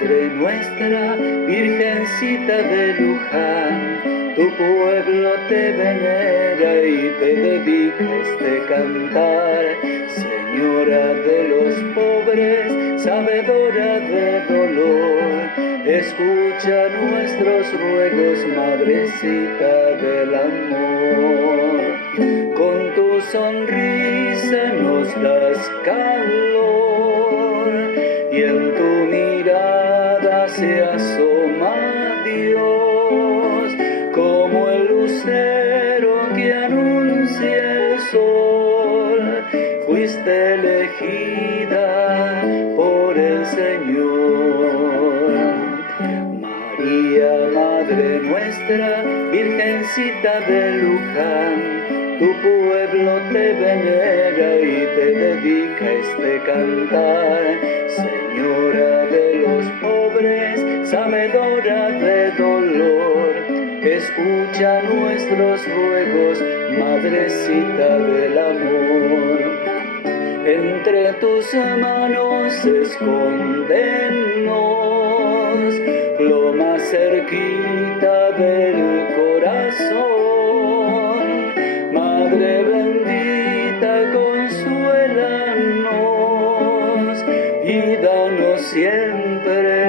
Madre nuestra, Virgencita de Luján, tu pueblo te venera y te dedica este cantar. Señora de los pobres, sabedora de dolor, escucha nuestros ruegos, Madrecita del amor. Con tu sonrisa nos das calor y en tu mirada se asoma Dios, como el lucero que anuncia el sol. Fuiste elegida por el Señor. María, Madre nuestra, Virgencita de Luján, tu pueblo te venera y te dedica este cantar. Señora de los pobres, sabedora de dolor, escucha nuestros ruegos, Madrecita del amor. Entre tus manos escóndenos, lo más cerquita del corazón. Madre bendita, consuélanos y danos siempre